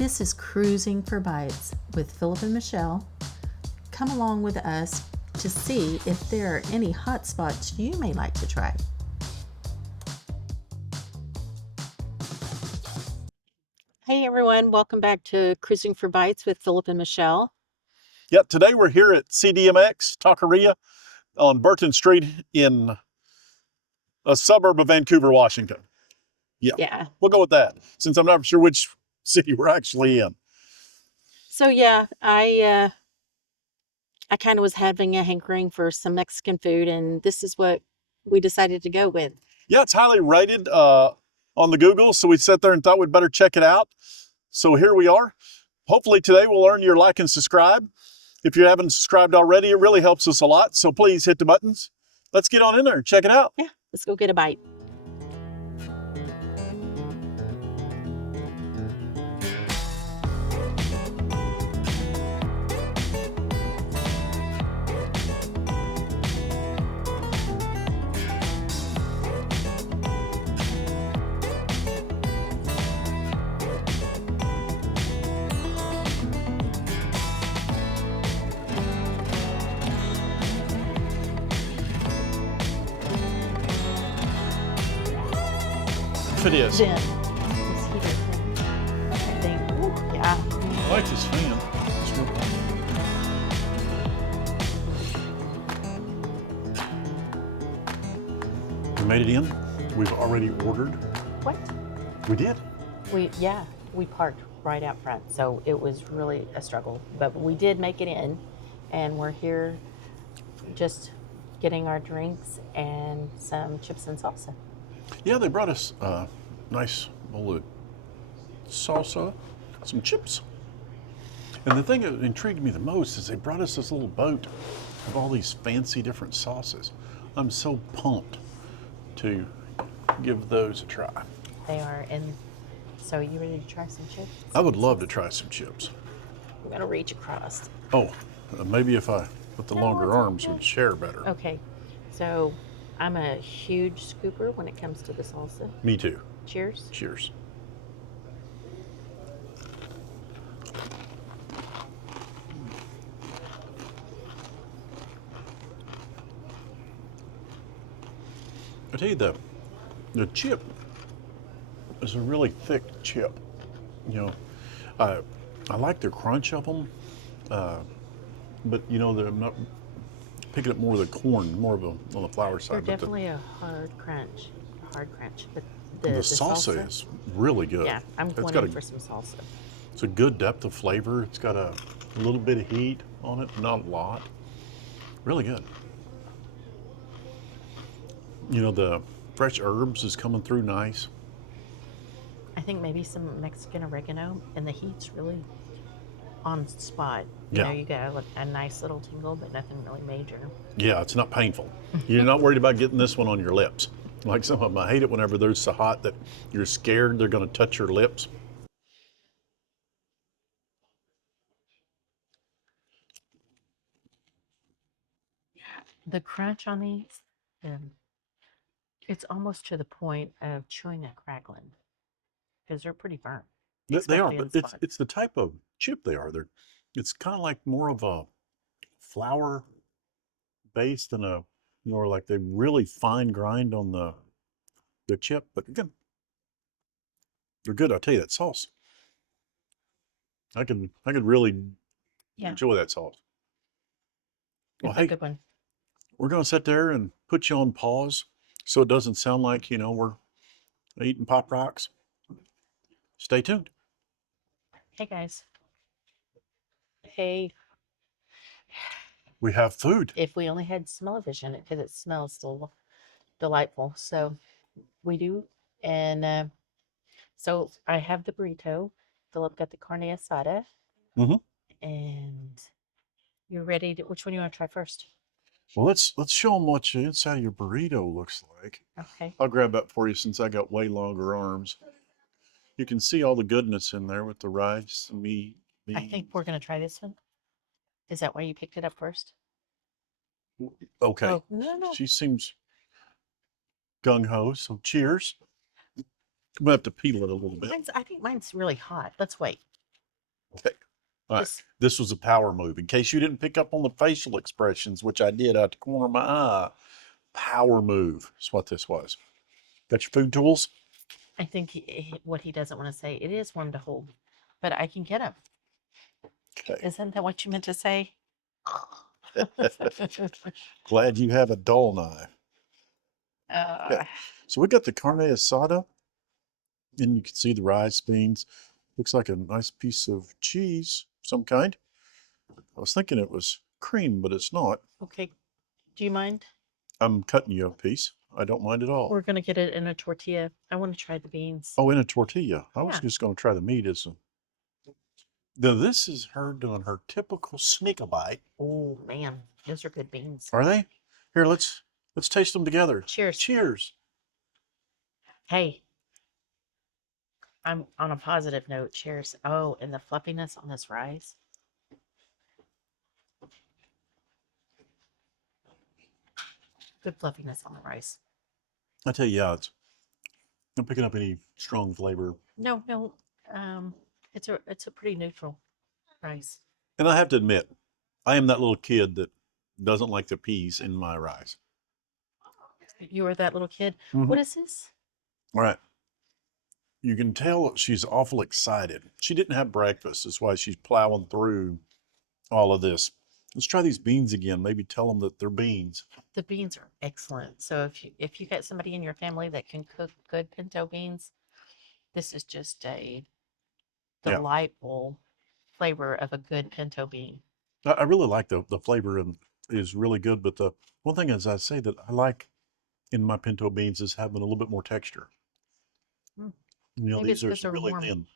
This is Cruising for Bites with Phillip and Mechelle. Come along with us to see if there are any hot spots you may like to try. Hey everyone, welcome back to Cruising for Bites with Phillip and Mechelle. Yep, today we're here at CDMX Taqueria on Burton Street in a suburb of Vancouver, Washington. Yeah, we'll go with that since I'm not sure which city we're actually in. So yeah, I kind of was having a hankering for some Mexican food, and this is what we decided to go with. Yeah, it's highly rated on the Google, so we sat there and thought we'd better check it out. So here we are. Hopefully today we'll earn your like and subscribe. If you haven't subscribed already, it really helps us a lot, so please hit the buttons. Let's get on in there and check it out. Yeah, let's go get a bite. If it is. Then, this heater thing. Ooh, yeah. I like this fan. We made it in. We've already ordered. What? We did. We parked right out front, so it was really a struggle. But we did make it in, and we're here just getting our drinks and some chips and salsa. Yeah, they brought us a nice bowl of salsa, some chips. And the thing that intrigued me the most is they brought us this little boat of all these fancy different sauces. I'm so pumped to give those a try. They are, and so you ready to try some chips? I would love to try some chips. We're gonna reach across. Oh, maybe if I put the longer arms would share better. Okay, so I'm a huge scooper when it comes to the salsa. Me too. Cheers. Cheers. I tell you, the chip is a really thick chip. You know, I like the crunch of them, but you know, I'm not picking up more of the corn, more of on the flour side. They're definitely a hard crunch, but the salsa is really good. Yeah, I'm going in for some salsa. It's a good depth of flavor. It's got a little bit of heat on it, not a lot. Really good. You know, the fresh herbs is coming through nice. I think maybe some Mexican oregano, and the heat's really on spot. You know, you got a nice little tingle, but nothing really major. Yeah, it's not painful. You're not worried about getting this one on your lips. Like some of them, I hate it whenever they're so hot that you're scared they're going to touch your lips. The crunch on these, it's almost to the point of chewing a crackling because they're pretty burnt. They are, but it's the type of chip they are. It's kind of like more of a flour base than a more like they really fine grind on the chip. But again, they're good. I'll tell you that sauce. I could really enjoy that sauce. Well, It's a good one. We're going to sit there and put you on pause so it doesn't sound like, you know, we're eating Pop Rocks. Stay tuned. Hey guys. Hey. We have food. If we only had smell-o-vision, because it smells still delightful. So we do. And so I have the burrito. Phillip got the carne asada. Mm-hmm. And you're ready to, which one do you want to try first? Well, let's show them what the inside of your burrito looks like. Okay. I'll grab that for you since I got way longer arms. You can see all the goodness in there with the rice, the meat. I think we're going to try this one. Is that why you picked it up first? Okay. Oh, no. She seems gung-ho, so cheers. I'm going to have to peel it a little bit. I think mine's really hot. Let's wait. Okay. All right. Just This was a power move. In case you didn't pick up on the facial expressions, which I did out the corner of my eye, power move is what this was. Got your food tools? I think what he doesn't want to say, it is warm to hold, but I can get him. Okay. Isn't that what you meant to say? Glad you have a dull knife. Okay. So we got the carne asada, and you can see the rice, beans. Looks like a nice piece of cheese, some kind. I was thinking it was cream, but it's not. Okay. Do you mind? I'm cutting you a piece. I don't mind at all. We're gonna get it in a tortilla. I want to try the beans. Oh, in a tortilla. I was Yeah. just going to try the meat as a. Now, this is her doing her typical sneak a bite. Oh man, those are good beans. Are they? Here, let's taste them together. Cheers. Cheers. Hey, I'm on a positive note. Cheers. Oh, and the fluffiness on this rice. Good fluffiness on the rice. I tell you, yeah, it's not picking up any strong flavor. No, no. It's a pretty neutral rice. And I have to admit, I am that little kid that doesn't like the peas in my rice. You were that little kid. Mhm. What is this? All right. You can tell she's awful excited. She didn't have breakfast. That's why she's plowing through all of this. Let's try these beans again. Maybe tell them that they're beans. The beans are excellent. So if you got somebody in your family that can cook good pinto beans, this is just a Yeah. delightful flavor of a good pinto bean. I really like the flavor and is really good. But the one thing is I say that I like in my pinto beans is having a little bit more texture. Mm. You know, Maybe it's these are 'cause they're really warm. thin.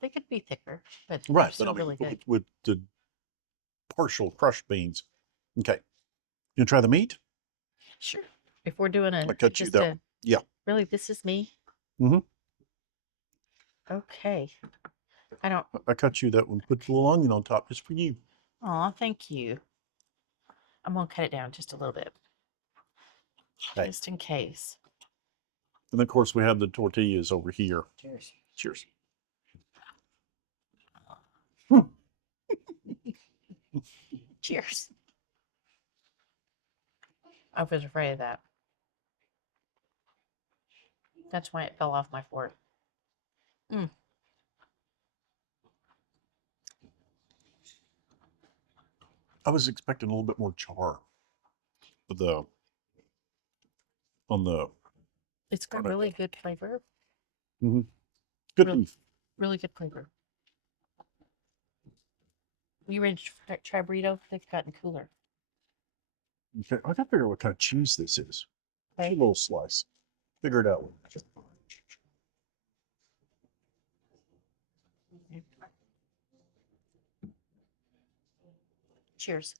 They could be thicker, but they're Right, but I still mean, really good. with the partial crushed beans. Okay. You try the meat? Sure. If we're doing I cut you just that a one. Yeah. really, this is me. Mm-hmm. Okay. I don't. I cut you that one. Put a little onion on top just for you. Aw, thank you. I'm gonna cut it down just a little bit, Okay. just in case. And of course, we have the tortillas over here. Cheers. Cheers. Cheers. I was afraid of that. That's why it fell off my fork. Mm. I was expecting a little bit more char with the on the It's got on it. really good flavor. Mm-hmm. Good Really, beef. really good flavor. You ready to try burrito? They've gotten cooler. Okay. I gotta figure out what kind of cheese this is. Okay. A little slice. Figure it out. Cheers.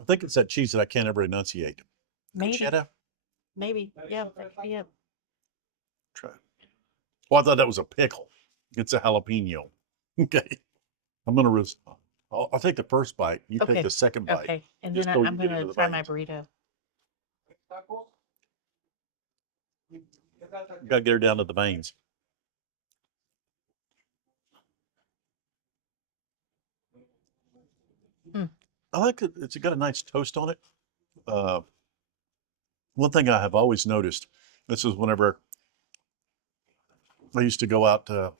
I think it's that cheese that I can't ever enunciate. Maybe. Conchetta? Maybe. Yeah, that could be it. Try. Well, I thought that was a pickle. It's a jalapeno. Okay. I'm gonna risk. I'll take the first bite. You Okay. take the second bite. Okay. And Just then so I'm you get gonna into the try my veins. burrito. You gotta get her down to the veins. Mm. I like it. It's got a nice toast on it. Uh, one thing I have always noticed, this is whenever I used to go out to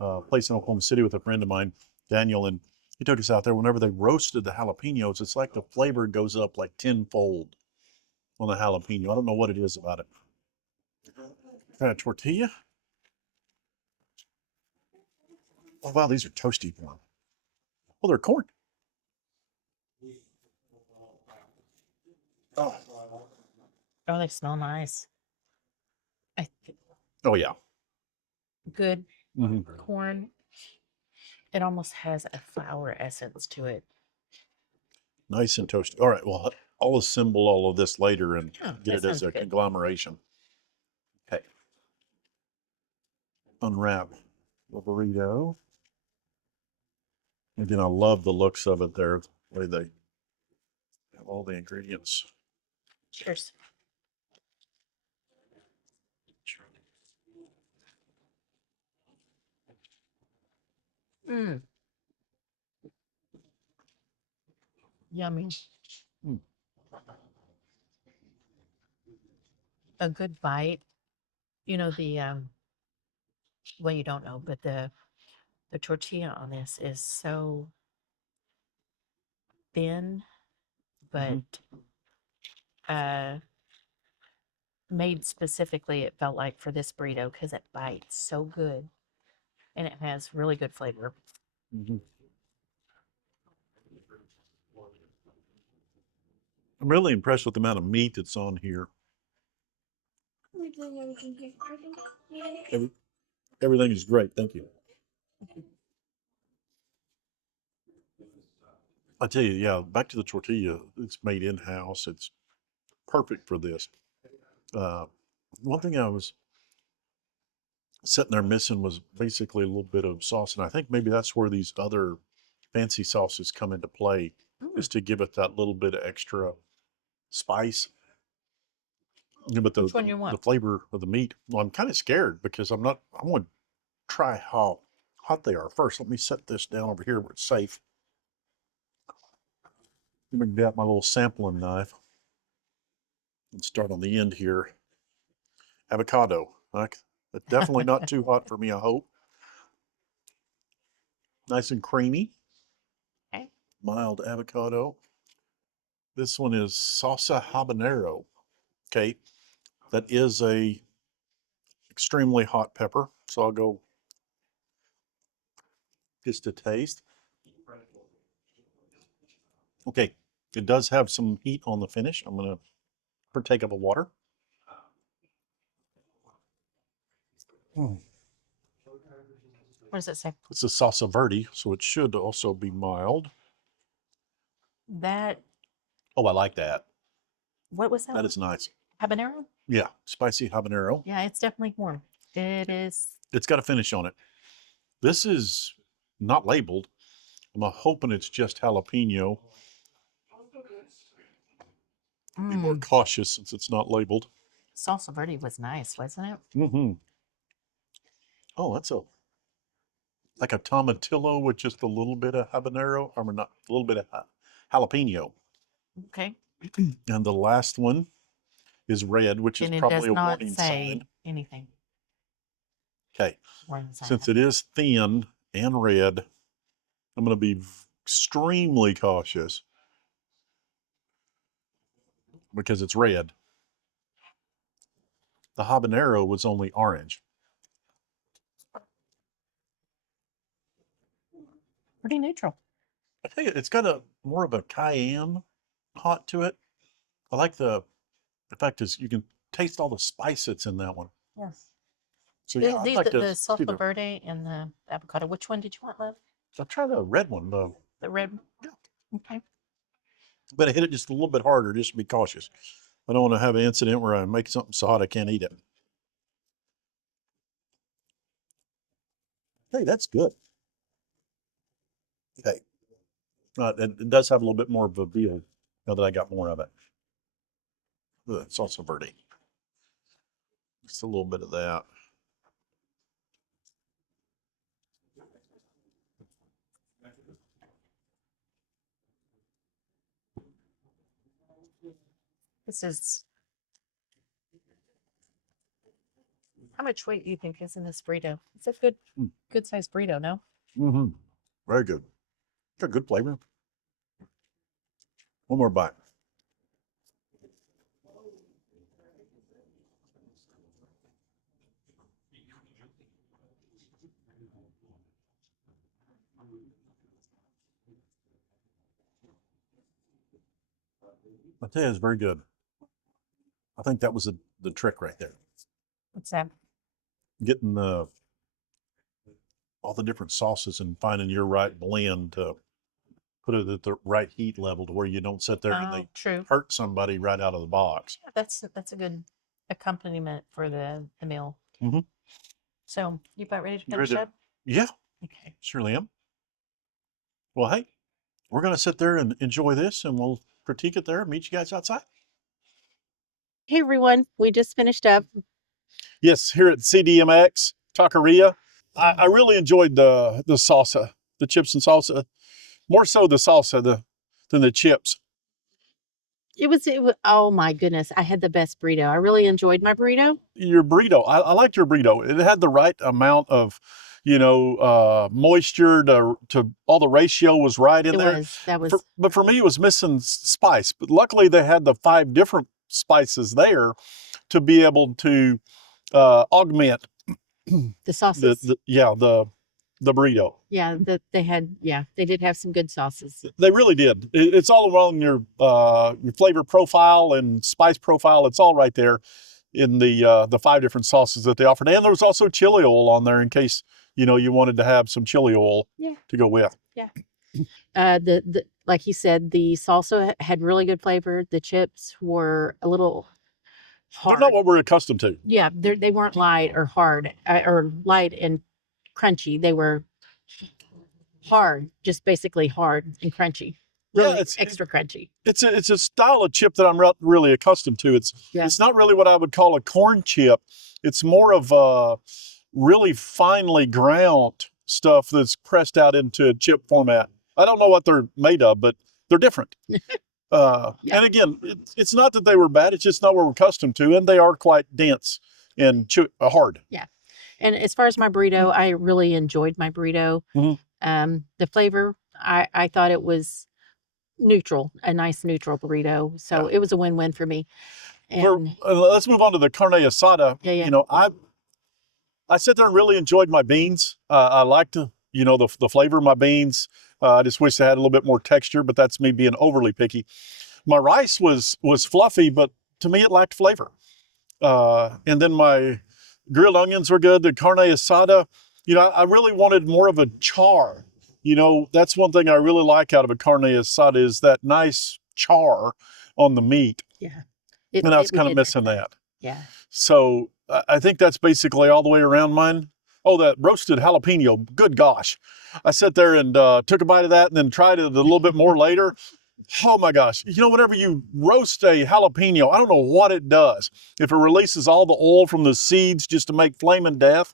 a place in Oklahoma City with a friend of mine, Daniel, and he took us out there. Whenever they roasted the jalapenos, it's like the flavor goes up like tenfold on the jalapeno. I don't know what it is about it. Try a tortilla. Oh wow, these are toasty corn. Oh, they're corn. Oh, Oh, they smell nice. I oh yeah. good Hmm. corn. It almost has a flour essence to it. Nice and toasty. All right, well, I'll assemble all of this later and Oh, get that it as sounds a good. conglomeration. Okay. Unwrap the burrito. Again, I love the looks of it there, the way they have all the ingredients Cheers. Mm, yummy. Mm. A good bite. You know the well, you don't know, but the tortilla on this is so thin, but Mhm. uh made specifically, it felt like, for this burrito because it bites so good and it has really good flavor. Mhm. I'm really impressed with the amount of meat that's on here. Every, everything is great. Thank you. I tell you, yeah, back to the tortilla. It's made in house. It's perfect for this. Uh, one thing I was sitting there missing was basically a little bit of sauce, and I think maybe that's where these other fancy sauces come into play, is Mm. to give it that little bit of extra spice. Yeah, but Which one you the want? flavor of the meat. Well, I'm kind of scared because I'm not. I want to try how hot they are first. Let me set this down over here where it's safe. Let me grab my little sampling knife and start on the end here. Avocado. Like, definitely not too hot for me, I hope. Nice and creamy. Okay. Mild avocado. This one is salsa habanero. Okay. That is a extremely hot pepper. So I'll go just a taste. Okay. It does have some heat on the finish. I'm going to partake of a water. Hmm. What does it say? It's a salsa verde, so it should also be mild. That, Oh, I like that. what was that That one? is nice. Habanero? Yeah, spicy habanero. Yeah, it's definitely warm. It is. It's got a finish on it. This is not labeled. I'm hoping it's just jalapeno. Be more Mm. cautious since it's not labeled. Salsa verde was nice, wasn't it? Mm-hmm. Oh, that's a like a tomatillo with just a little bit of habanero, or not a little bit of jalapeno. Okay. And the last one is red, which is And it probably does a not warning say sign. anything. Okay, Warning sign. since it is thin and red, I'm going to be extremely cautious because it's red. The habanero was only orange. Pretty neutral. I tell you, it's got a more of a cayenne hot to it. I like the fact is you can taste all the spice that's in that one. Yes. So yeah, I'd like The to see salsa verde and the avocado. Which one did you want, love? I'll try the red one though. The red? Yeah. Okay. But I hit it just a little bit harder just to be cautious. I don't want to have an incident where I make something so hot I can't eat it. Hey, that's good. Okay. It does have a little bit more of a feel now that I got more of it. The salsa verde. Just a little bit of that. This is, how much weight do you think is in this burrito? It's a good sized burrito, no? Mm-hmm. Very good. Got good flavor. One more bite. I tell you, it's very good. I think that was the trick right there. What's that? Getting all the different sauces and finding your right blend to put it at the right heat level to where you don't sit there and Oh, they true. hurt somebody right out of the box. Yeah, that's a good accompaniment for the meal. Mm-hmm. So, you about ready to You finish ready to? up? Yeah, Okay. surely am. Well, hey, we're going to sit there and enjoy this and we'll critique it there and meet you guys outside. Hey everyone, we just finished up. Yes, here at CDMX Taqueria, I really enjoyed the salsa, the chips and salsa. More so the salsa than the chips. It was, oh my goodness, I had the best burrito. I really enjoyed my burrito. Your burrito, I liked your burrito. It had the right amount of, moisture to all the ratio was right in there. That was, But for me, it was missing spice. But luckily, they had the 5 different spices there to be able to augment the sauces. the burrito. Yeah, they did have some good sauces. They really did. It's all along your flavor profile and spice profile. It's all right there in the 5 different sauces that they offered. And there was also chili oil on there in case you wanted to have some chili oil to go with. Yeah. The like he said, the salsa had really good flavor. The chips were a little hard. They're not what we're accustomed to. Yeah, they weren't light or hard or light and crunchy. They were hard, just basically hard and crunchy. Really, Yeah, extra crunchy. It's a style of chip that I'm really accustomed to. It's not really what I would call a corn chip. It's more of a really finely ground stuff that's pressed out into a chip format. I don't know what they're made of, but they're different. And again, it's not that they were bad. It's just not what we're accustomed to, and they are quite dense and hard. Yeah. And as far as my burrito, I really enjoyed my burrito. Mm-hmm. The flavor, I thought it was neutral, a nice neutral burrito. So it was a win-win for me. And let's move on to the carne asada. Yeah. I sat there and really enjoyed my beans. I liked the flavor of my beans. I just wish they had a little bit more texture, but that's me being overly picky. My rice was fluffy, but to me it lacked flavor. And then my grilled onions were good. The carne asada, I really wanted more of a char. That's one thing I really like out of a carne asada is that nice char on the meat. Yeah. And I was kind of missing that. Yeah. So I think that's basically all the way around mine. Oh, that roasted jalapeno. Good gosh. I sat there and took a bite of that and then tried it a little bit more later. Oh my gosh. whenever you roast a jalapeno, I don't know what it does. If it releases all the oil from the seeds just to make flaming death,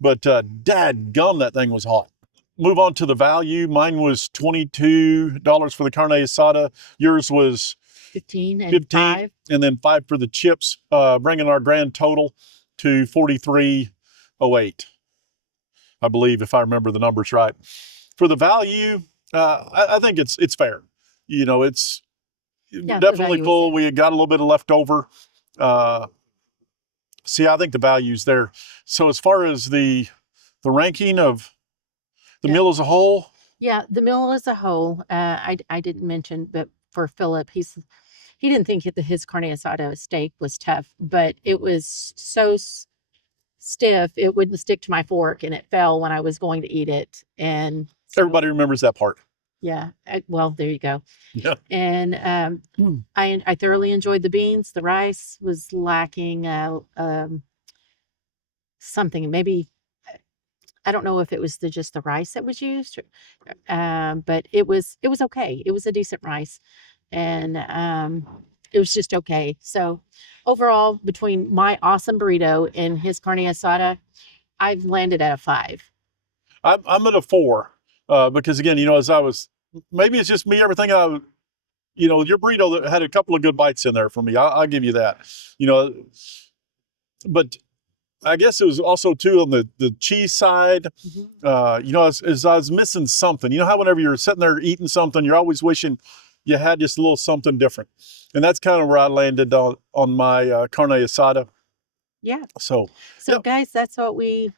but dadgum, that thing was hot. Move on to the value. Mine was $22 for the carne asada. Yours was 15 and 15, 5. and then 5 for the chips, bringing our grand total to $43.08. I believe, if I remember the numbers right. For the value, I think it's fair. It's definitely full. We got a little bit of leftover. I think the value's there. So as far as the ranking of the meal as a whole. Yeah, the meal as a whole, I didn't mention, but for Philip, he didn't think his carne asada steak was tough, but it was so stiff it wouldn't stick to my fork, and it fell when I was going to eat it. And so, everybody remembers that part. Yeah. Well, there you go. Yeah. And I thoroughly enjoyed the beans. The rice was lacking something. Maybe I don't know if it was just the rice that was used, but it was okay. It was a decent rice, and it was just okay. So overall, between my awesome burrito and his carne asada, I've landed at a 5. I'm at a 4 because again, as I was, maybe it's just me. Everything your burrito had a couple of good bites in there for me. I'll give you that. But I guess it was also too on the cheese side. Mm-hmm. As I was missing something. How whenever you're sitting there eating something, you're always wishing you had just a little something different. And that's kind of where I landed on my carne asada. Yeah. So guys, that's what we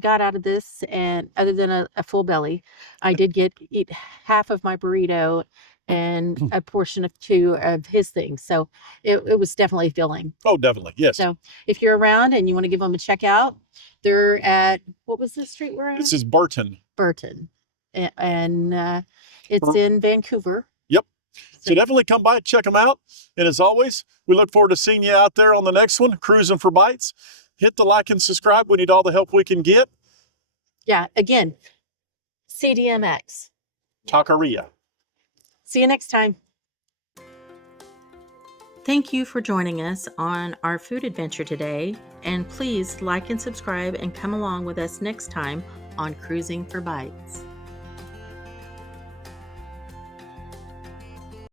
got out of this. And other than a full belly, I did eat half of my burrito and a portion of 2 of his things. So it was definitely filling. Oh, definitely. Yes. So if you're around and you want to give them a check out, they're at, what was the street we're at? This is Burton. And it's in Vancouver. Yep. So definitely come by, check them out. And as always, we look forward to seeing you out there on the next one, Cruising for Bites. Hit the like and subscribe. We need all the help we can get. Yeah. Again, CDMX. Taqueria. See you next time. Thank you for joining us on our food adventure today, and please like and subscribe and come along with us next time on Cruising for Bites.